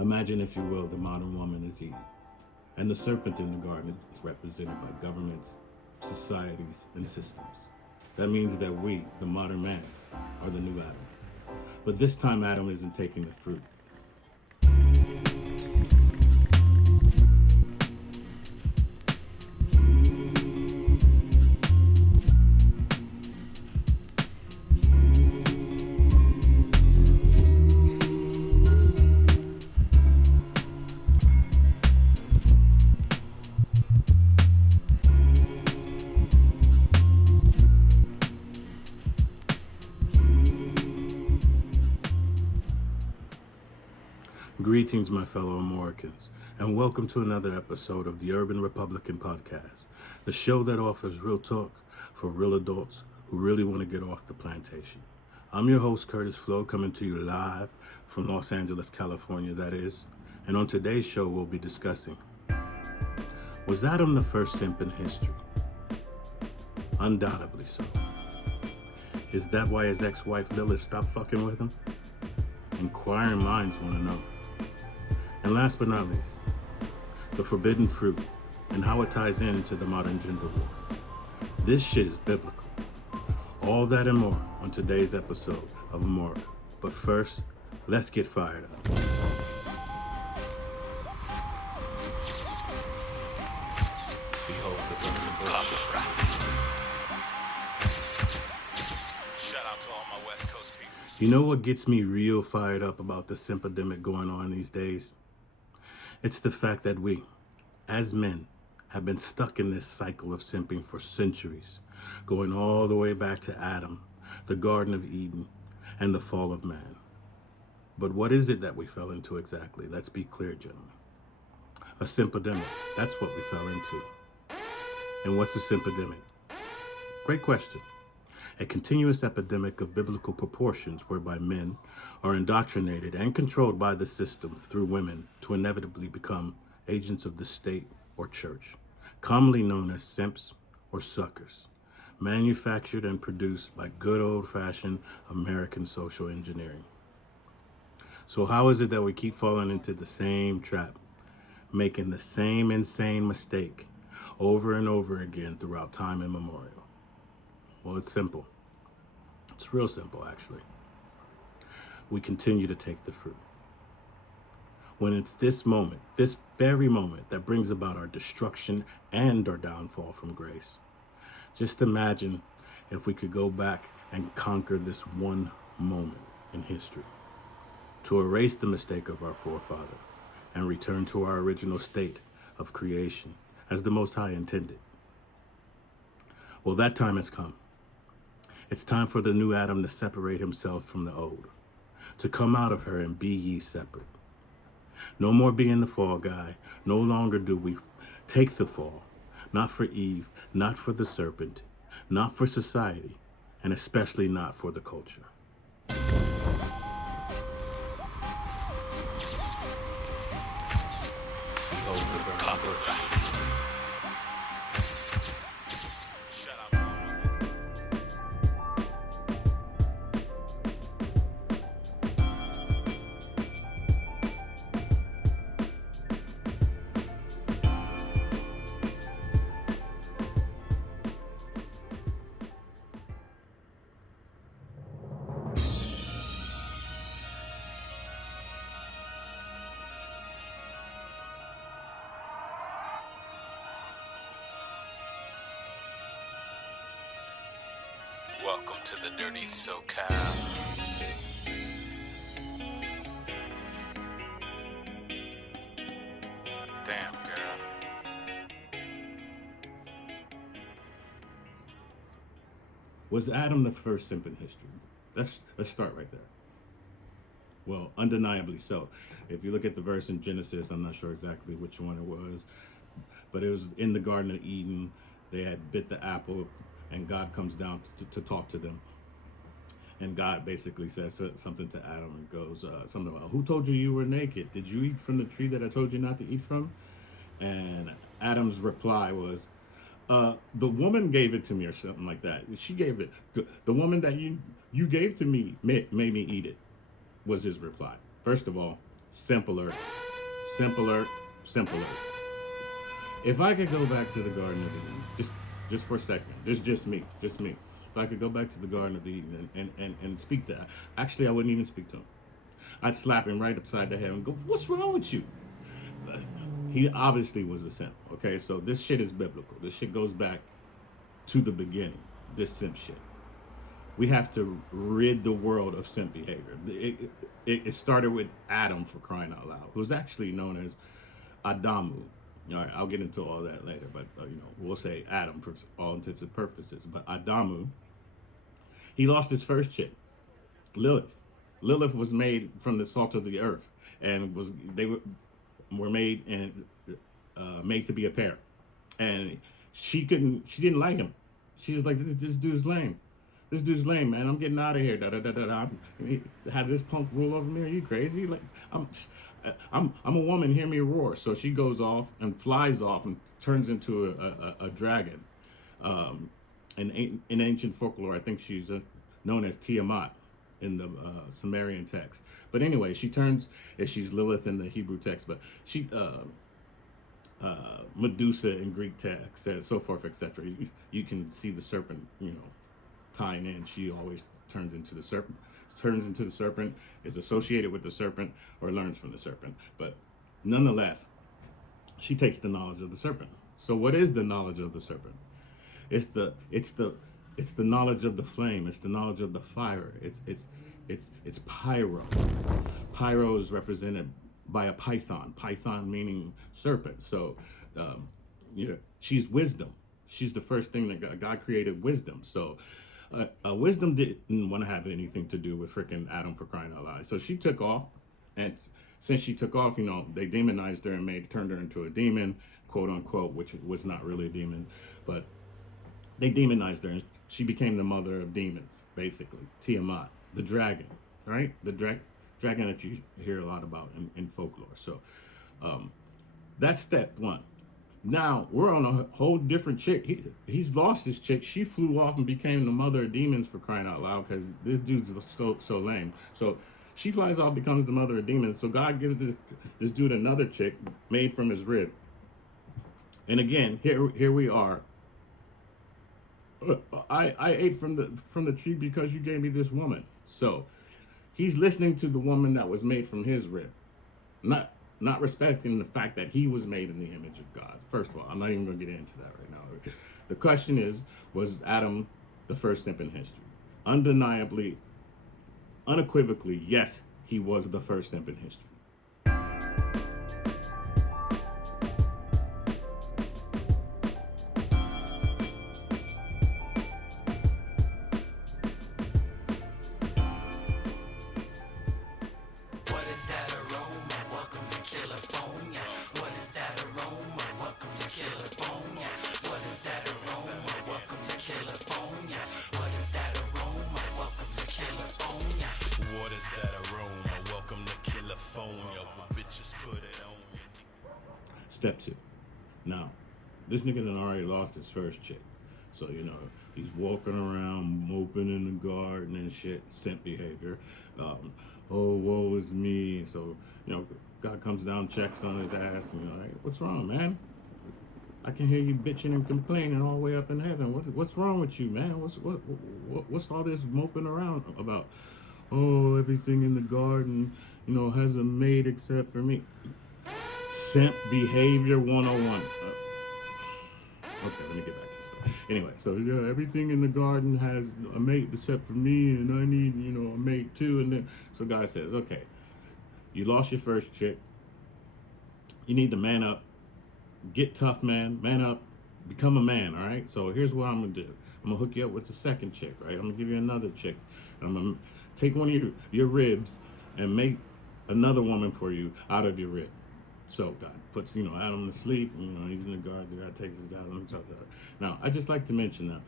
Imagine, if you will, the modern woman is Eve, and the serpent in the garden is represented by governments, societies, and systems. That means that we, the modern man, are the new Adam. But this time, Adam isn't taking the fruit. Greetings, my fellow Amooricans, and welcome to another episode of the Urban Republican Podcast, the show that offers real talk for real adults who really want to get off the plantation. I'm your host, Curtis Flo, coming to you live from Los Angeles, California, that is. And on today's show, we'll be discussing, was Adam the first simp in history? Undoubtedly so. Is that why his ex-wife Lilith stopped fucking with him? Inquiring minds want to know. And last but not least, the forbidden fruit and how it ties into the modern gender war. This shit is biblical. All that and more on today's episode of Amoorica. But first, let's get fired up. Behold the burning bush. Shout out to all my West Coast people. You know what gets me real fired up about the Simpedemic going on these days? It's the fact that we, as men, have been stuck in this cycle of simping for centuries, going all the way back to Adam, the Garden of Eden, and the fall of man. But what is it that we fell into exactly? Let's be clear, gentlemen. A simpedemic, that's what we fell into. And what's a simpedemic? Great question. A continuous epidemic of biblical proportions whereby men are indoctrinated and controlled by the system through women to inevitably become agents of the state or church, commonly known as simps or suckers, manufactured and produced by good old-fashioned American social engineering. So how is it that we keep falling into the same trap, making the same insane mistake over and over again throughout time immemorial? Well, it's simple. It's real simple, actually. We continue to take the fruit. When it's this moment, this very moment, that brings about our destruction and our downfall from grace. Just imagine if we could go back and conquer this one moment in history, to erase the mistake of our forefather and return to our original state of creation as the Most High intended. Well, that time has come. It's time for the new Adam to separate himself from the old, to come out of her and be ye separate. No more being the fall guy. No longer do we take the fall, not for Eve, not for the serpent, not for society, and especially not for the culture. Behold the burning bush. Shout out to all my West Welcome to the dirty SoCal. Damn, girl. Was Adam the first simp in history? Let's start right there. Well, undeniably so. If you look at the verse in Genesis, I'm not sure exactly which one it was, but it was in the Garden of Eden. They had bit the apple, and God comes down to talk to them. And God basically says something to Adam and goes, something about, who told you you were naked? Did you eat from the tree that I told you not to eat from? And Adam's reply was, the woman gave it to me, or something like that. She gave it. The woman that you gave to me made me eat it, was his reply. First of all, Simpler, simpler, simpler. If I could go back to the Garden of Eden, just for a second, just me. If I could go back to the Garden of Eden and speak to, actually, I wouldn't even speak to him. I'd slap him right upside the head and go, "What's wrong with you?" He obviously was a simp. Okay, so this shit is biblical. This shit goes back to the beginning. This simp shit. We have to rid the world of simp behavior. It started with Adam, for crying out loud, who's actually known as Adamu. All right, I'll get into all that later, but we'll say Adam for all intents and purposes. But Adamu, he lost his first chick, Lilith. Lilith was made from the salt of the earth, and were made and made to be a pair. And she didn't like him. She was like, this dude's lame. This dude's lame, man. I'm getting out of here. Da da da da da. Have this punk rule over me? Are you crazy? Like, I'm a woman. Hear me roar. So she goes off and flies off and turns into a dragon. In ancient folklore, I think she's known as Tiamat in the Sumerian text. But anyway, she turns, as she's Lilith in the Hebrew text, but she Medusa in Greek text, and so forth, etc. You can see the serpent, tying in. She always turns into the serpent. Turns into the serpent, is associated with the serpent, or learns from the serpent. But nonetheless, she takes the knowledge of the serpent. So what is the knowledge of the serpent? It's the knowledge of the flame. It's the knowledge of the fire. It's pyro. Pyro is represented by a python. Python meaning serpent. So, she's wisdom. She's the first thing that God created, wisdom. So, wisdom didn't want to have anything to do with freaking Adam, for crying out loud. So she took off, and since she took off, they demonized her and turned her into a demon, quote unquote, which was not really a demon, but they demonized her, and she became the mother of demons, basically. Tiamat, the dragon, right? The dragon that you hear a lot about in folklore. So that's step one. Now we're on a whole different chick. He's lost his chick. She flew off and became the mother of demons, for crying out loud, because this dude's so lame. So she flies off, becomes the mother of demons. So God gives this dude another chick made from his rib. And again, here we are. I ate from the tree because you gave me this woman. So he's listening to the woman that was made from his rib, not respecting the fact that he was made in the image of God. First of all, I'm not even going to get into that right now. The question is, was Adam the first simp in history? Undeniably, unequivocally, yes, he was the first simp in history. What is that aroma? Welcome to California. What is that aroma? Welcome to California. What is that aroma? Welcome to California. What is that aroma? Welcome to California. What is that aroma? Welcome to California. Well, bitches put it on you. Step two. Now, this nigga done already lost his first chick. So, he's walking around moping in the garden and shit, simp behavior. Oh, woe is me. So, God comes down, checks on his ass, and like, what's wrong, man? I can hear you bitching and complaining all the way up in heaven. What's wrong with you, man? What's all this moping around about? Oh, everything in the garden, has a mate except for me. Simp behavior 101. Okay, let me get back to this. Anyway, so everything in the garden has a mate except for me, and I need, a mate too. And then, so God says, okay, you lost your first chick. You need to man up. Get tough, man. Man up. Become a man, all right? So here's what I'm going to do. I'm going to hook you up with the second chick, right? I'm going to give you another chick. I'm going to take one of your ribs and make another woman for you out of your rib. So God puts, Adam to sleep. He's in the garden. God takes his Adam. Now, I just like to mention that,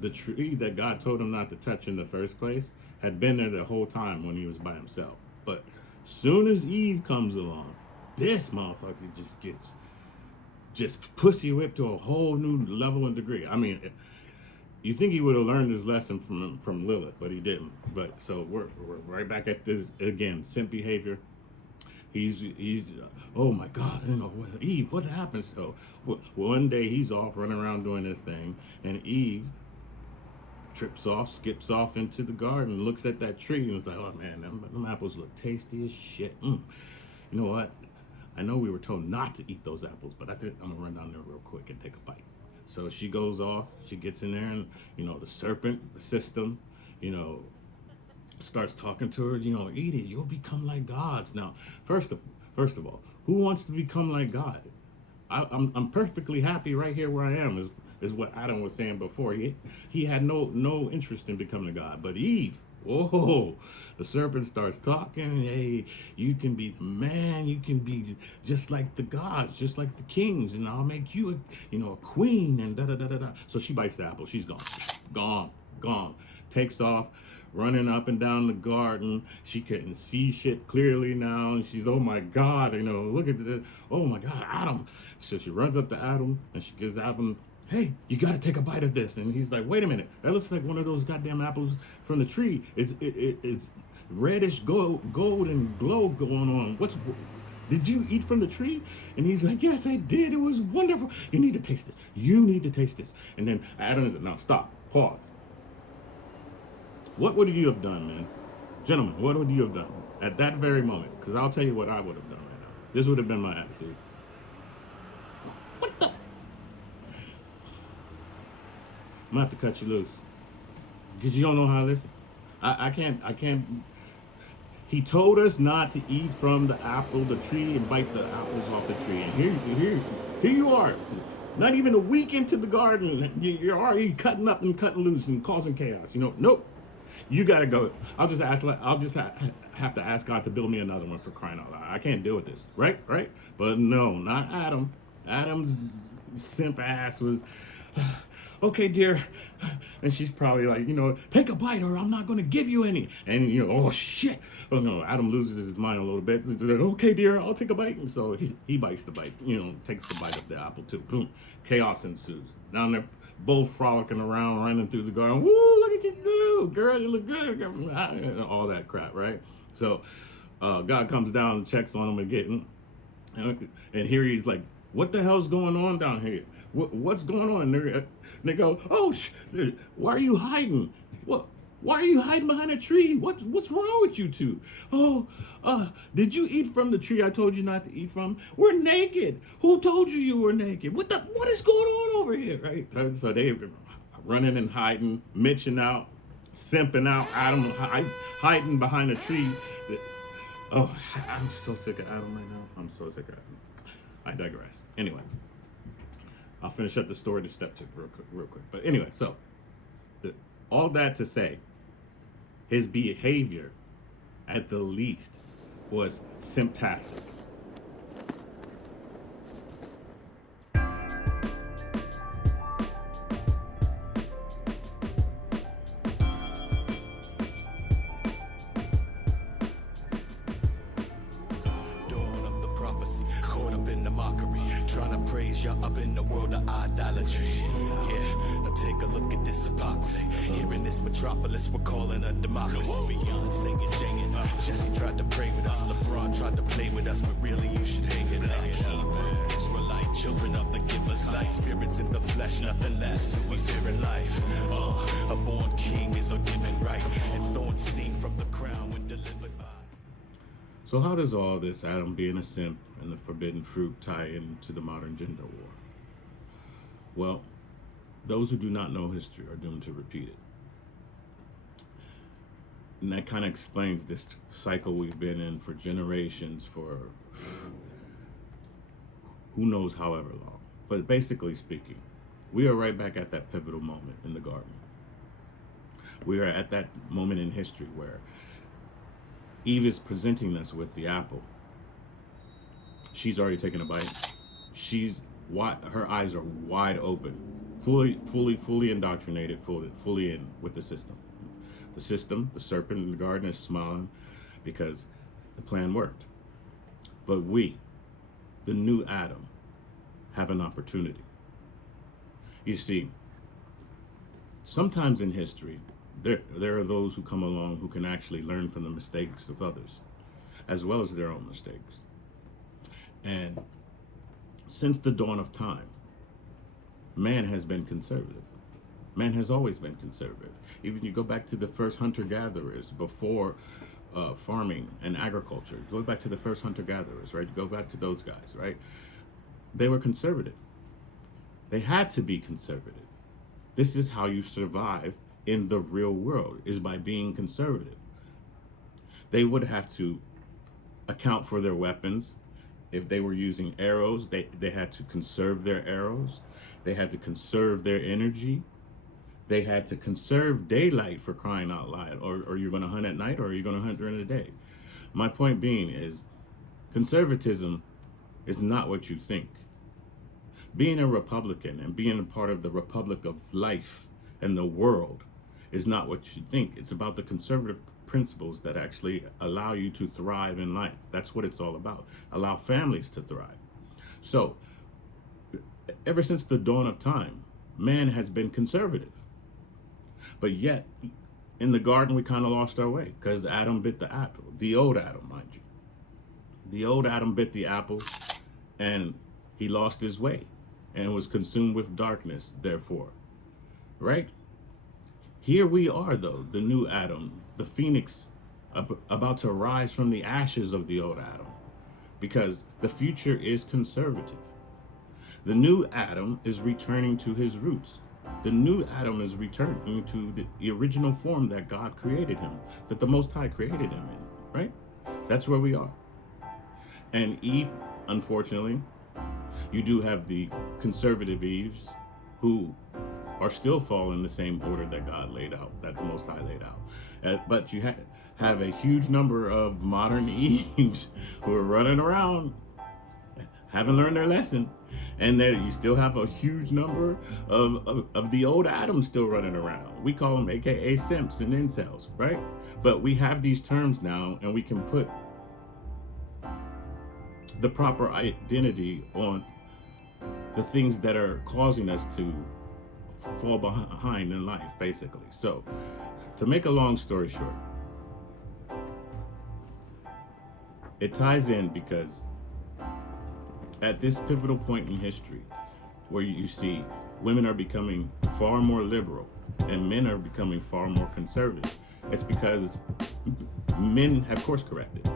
the tree that God told him not to touch in the first place had been there the whole time when he was by himself. But soon as Eve comes along, this motherfucker just pussy whipped to a whole new level and degree. I mean, You think he would have learned his lesson from Lilith, but he didn't. But so we're right back at this again. Simp behavior. He's oh my God, Eve, what happened? So one day he's off running around doing this thing, and Eve trips off, skips off into the garden, looks at that tree, and is like, oh man, them apples look tasty as shit. You know what? I know we were told not to eat those apples, but I think I'm gonna run down there real quick and take a bite. So she goes off, she gets in there, and the serpent, the system, you know, starts talking to her. Eat it, you'll become like gods. Now, first of first of all, who wants to become like God? I'm perfectly happy right here where I am. Is what Adam was saying before. He had no interest in becoming a god, but Eve. Oh, the serpent starts talking. Hey, you can be the man. You can be just like the gods, just like the kings, and I'll make you a queen and da da da da da. So she bites the apple. She's gone, gone, gone. Takes off, running up and down the garden. She couldn't see shit clearly now, and she's, oh my God, look at this. Oh my God, Adam. So she runs up to Adam and she gives Adam, hey, you got to take a bite of this. And he's like, wait a minute, that looks like one of those goddamn apples from the tree. It's reddish gold and glow going on. Did you eat from the tree? And he's like, yes, I did. It was wonderful. You need to taste this. You need to taste this. And then Adam is like, now stop, pause. What would you have done, man? Gentlemen, what would you have done at that very moment? Because I'll tell you what I would have done right now. This would have been my attitude. What the? I'm gonna have to cut you loose. Because you don't know how to listen. I can't. He told us not to eat from the apple, the tree, and bite the apples off the tree. And here you are. Not even a week into the garden, you're already cutting up and cutting loose and causing chaos. Nope. You gotta go. I'll just have to ask God to build me another one, for crying out loud. I can't deal with this, right? But no, not Adam. Adam's simp ass was, okay, dear. And she's probably like, take a bite or I'm not going to give you any. And, oh, shit. Oh, no, Adam loses his mind a little bit. He's like, okay, dear, I'll take a bite. And so he bites the bite, takes the bite of the apple, too. Boom. Chaos ensues. Now they're both frolicking around, running through the garden. Woo, look at you, girl, you look good. All that crap, right? So God comes down and checks on them again. And here he's like, what the hell's going on down here? What's going on? And they go, oh, why are you hiding? What? Why are you hiding behind a tree? What's wrong with you two? Oh, did you eat from the tree I told you not to eat from? We're naked. Who told you were naked? What is going on over here, right? So they running and hiding, Mitching out, simping out, Adam hiding behind a tree. Oh, I'm so sick of Adam right now. I'm so sick of Adam. I digress. Anyway, I'll finish up the story to step to real quick. But anyway, so all that to say, his behavior, at the least, was simptastic. Dawn of the prophecy, caught up in the mockery, trying to praise ya up in the world of idolatry. Yeah, now take a look at this hypocrisy. Here in this metropolis, we're calling a democracy. Beyonce and Jay and us. Jesse tried to pray with us, LeBron tried to play with us, but really you should hang it up. Israelite, children of the giver's light, spirits in the flesh, nothing less. We fear in life. A born king is a given right, and thorns sting from the crown when delivered by. So how does all this Adam being a simp and the forbidden fruit tie into the modern gender war? Well, those who do not know history are doomed to repeat it. And that kind of explains this cycle we've been in for generations, for who knows however long. But basically speaking, we are right back at that pivotal moment in the garden. We are at that moment in history where Eve is presenting us with the apple. She's already taken a bite. Her eyes are wide open, fully indoctrinated, fully in with the system. The system, the serpent in the garden, is smiling because the plan worked. But we, the new Adam, have an opportunity. You see, sometimes in history, there are those who come along who can actually learn from the mistakes of others, as well as their own mistakes. And since the dawn of time, man has been conservative. Man has always been conservative. Even you go back to the first hunter-gatherers before farming and agriculture. Go back to the first hunter-gatherers, right? Go back to those guys, right? They were conservative. They had to be conservative. This is how you survive in the real world, is by being conservative. They would have to account for their weapons. If they were using arrows, they had to conserve their arrows. They had to conserve their energy. They had to conserve daylight, for crying out loud. Or you're going to hunt at night, or are you going to hunt during the day? My point being is, conservatism is not what you think. Being a Republican and being a part of the Republic of life and the world is not what you think. It's about the conservative principles that actually allow you to thrive in life. That's what it's all about. Allow families to thrive. So, ever since the dawn of time, man has been conservative. But yet, in the garden, we kind of lost our way because Adam bit the apple. The old Adam, mind you. The old Adam bit the apple and he lost his way and was consumed with darkness, therefore. Right? Here we are, though, the new Adam, the phoenix, about to rise from the ashes of the old Adam, because the future is conservative. The new Adam is returning to his roots. The new Adam is returning to the original form that God created him, that the Most High created him in, right? That's where we are. And Eve, unfortunately, you do have the conservative Eves who are still following the same order that God laid out, that the Most High laid out. But you have a huge number of modern Eves who are running around, haven't learned their lesson. And there you still have a huge number of the old Adams still running around. We call them AKA simps and incels, right? But we have these terms now, and we can put the proper identity on the things that are causing us to fall behind in life, basically. So, to make a long story short, it ties in because at this pivotal point in history where you see women are becoming far more liberal and men are becoming far more conservative, it's because men have course corrected.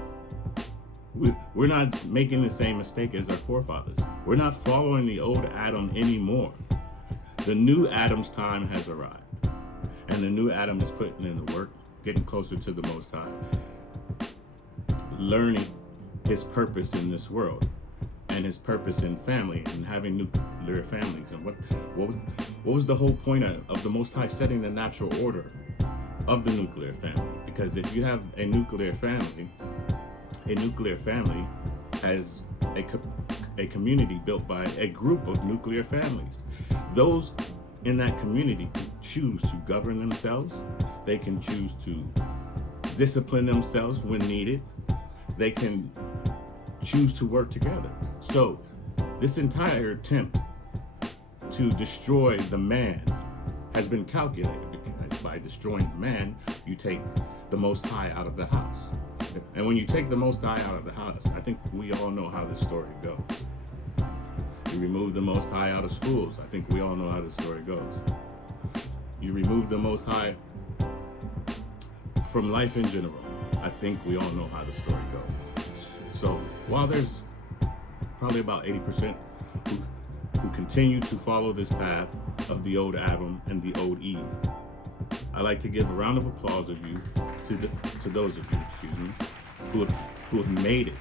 We're not making the same mistake as our forefathers. We're not following the old Adam anymore. The new Adam's time has arrived. And the new Adam is putting in the work, getting closer to the Most High, learning his purpose in this world and his purpose in family and having nuclear families. And what was the whole point of the Most High setting the natural order of the nuclear family? Because if you have a nuclear family has a community built by a group of nuclear families. Those in that community can choose to govern themselves. They can choose to discipline themselves when needed. They can choose to work together. So this entire attempt to destroy the man has been calculated, because by destroying the man, you take the Most High out of the house. And when you take the Most High out of the house, I think we all know how this story goes. You remove the Most High out of schools. I think we all know how the story goes. You remove the Most High from life in general. I think we all know how the story goes. So while there's probably about 80% who continue to follow this path of the old Adam and the old Eve, I like to give a round of applause of you to those of you, who have made it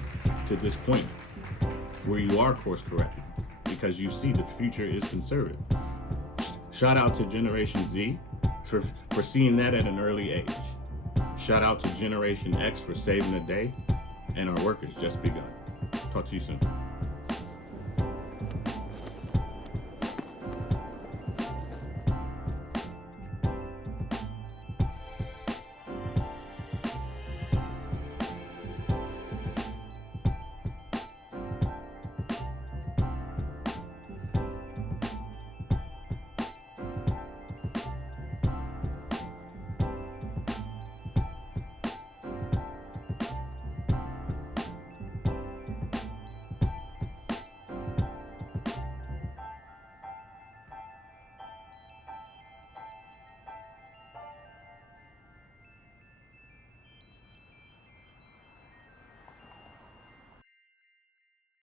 to this point where you are course corrected, because you see the future is conservative. Shout out to Generation Z for seeing that at an early age. Shout out to Generation X for saving the day, and our work has just begun. Talk to you soon.